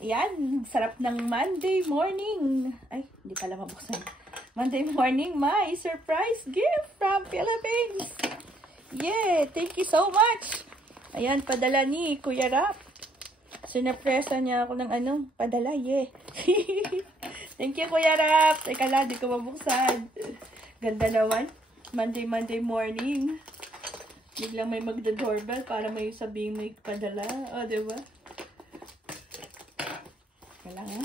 Ayan, sarap ng Monday morning. Ay, hindi pala mabuksan. Monday morning, my surprise gift from Philippines. Yeah, thank you so much. Ayan, padala ni Kuya Rap. Sinurpresa niya ako ng padala, yeah. Thank you, Kuya Rap. Teka lang, di ko mabuksan. Ganda naman. Monday morning. Biglang may magda-doorbell para may sabihin may padala. O, diba? Kailangan.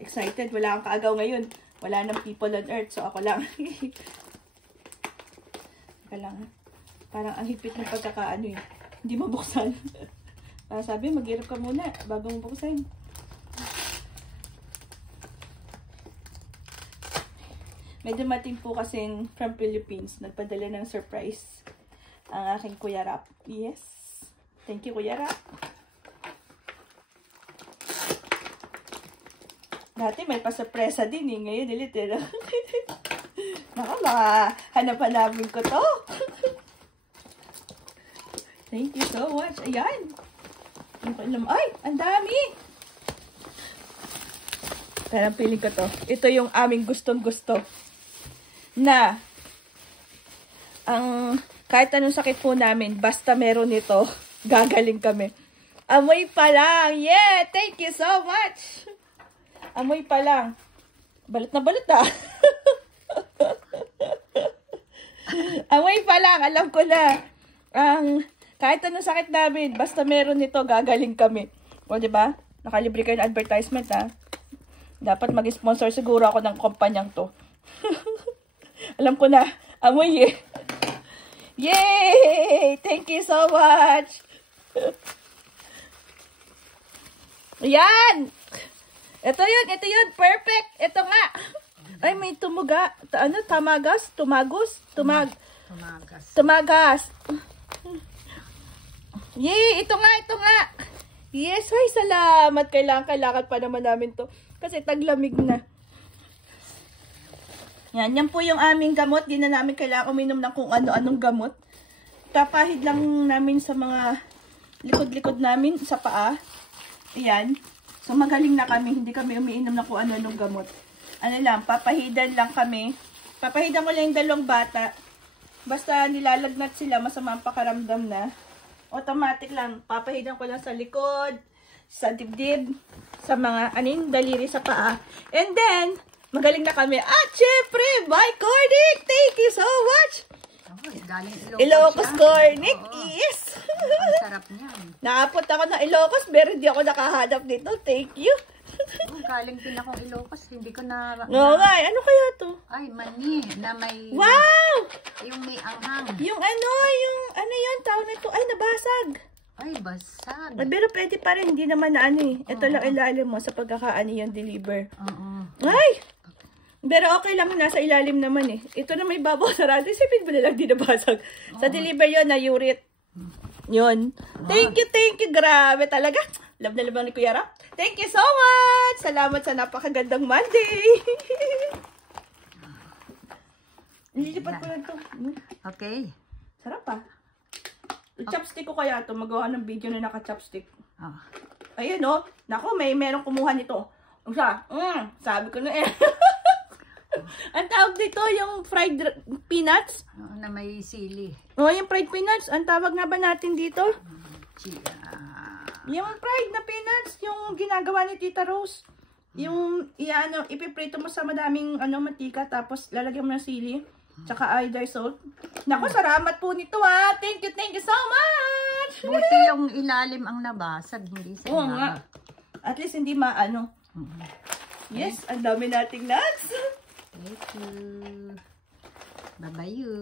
Excited. Wala kang kaagaw ngayon. Wala nang people on earth. So, ako lang. Kailangan. Parang ang hipit ng pagkakaano eh. Hindi mabuksan. Sabi, maghirap ka muna bago mabuksan. May dumating po kasing from Philippines. Nagpadala ng surprise ang aking Kuya Rap. Yes. Thank you, Kuya Rap. Dati may pasurpresa din eh. Ngayon, nilitira. Hanapan namin ko to. Thank you so much. Ayan. Ay, ang dami. Parang piling ko to. Ito yung aming gustong-gusto. Na, kahit anong sakit po namin, basta meron nito, gagaling kami. Amoy pa lang. Yeah, thank you so much. Amoy pa lang. Balut na balut ah. Amoy pa lang. Alam ko na. Kahit anong sakit namin, basta meron nito, gagaling kami. O, diba? Nakalibre kayo ng advertisement, ha? Dapat mag-sponsor siguro ako ng kumpanyang to. Alam ko na. Amoy, eh. Yay! Thank you so much! Ayan! Ito yun. Perfect. Ito nga. Ay, may tumuga. Tamagas? Tumagus? Tumagas. Yay! Ito nga. Yes, ay, salamat. Kailangan pa naman namin to. Kasi taglamig na. Yan po yung aming gamot. Di na namin kailangan uminom ng kung ano-anong gamot. Tapahid lang namin sa mga likod-likod namin sa paa. Ayan. So, magaling na kami. Hindi kami umiinom ng kung ano-anong gamot. Ano lang, papahidan lang kami. Papahidan ko lang yung dalawang bata. Basta nilalagnat sila, masama ang pakaramdam na. Automatic lang. Papahidan ko lang sa likod, sa dibdib, sa mga daliri sa paa. And then, magaling na kami. At syempre, by Cornic! Thank you so much! Galing Ilocos Cornic! Yes! Ang sarap niyan. Nakapot ako ng Ilocos, pero hindi ako nakahanap dito. Thank you! Galing din akong Ilocos. Hindi ko na... No, ay, ano kaya to? Ay, mani. Na may... Wow! Yung may anghang. Yung yun, tawag nito. Ay, nabasag. Ay, basag. Pero pwede pa rin, hindi naman na eh. Ito lang ilalim mo sa pagkakaano yung deliver. Ay! Pero okay lang, nasa ilalim naman eh. Ito na may babaw sarado. Isipin mo na lang, di nabasag. Sa deliver yun, na-urit. Yun. Thank you. Grabe talaga. Love na love ni Kuya Rap. Thank you so much. Salamat sa napakagandang Monday. Nililipat ko lang ito. Okay. Sarap ah. Chopstick ko kaya ito. Magawa ng video na naka-chopstick. Ayun oh. Naku, merong kumuha nito. Sabi ko na eh. Ang tawag dito, yung fried peanuts. Na may sili. Yung fried peanuts. Ang tawag nga ba natin dito? Yung fried na peanuts, yung ginagawa ni Tita Rose. Yung ipiprito mo sa madaming mantika, tapos lalagyan mo ng sili, tsaka either salt. Naku, salamat po nito ha. Thank you so much. Buti yung ilalim ang nabasag, hindi sa Oo nga. At least hindi maano. Yes, ang dami nating nuts. Thank you. Bye-bye you.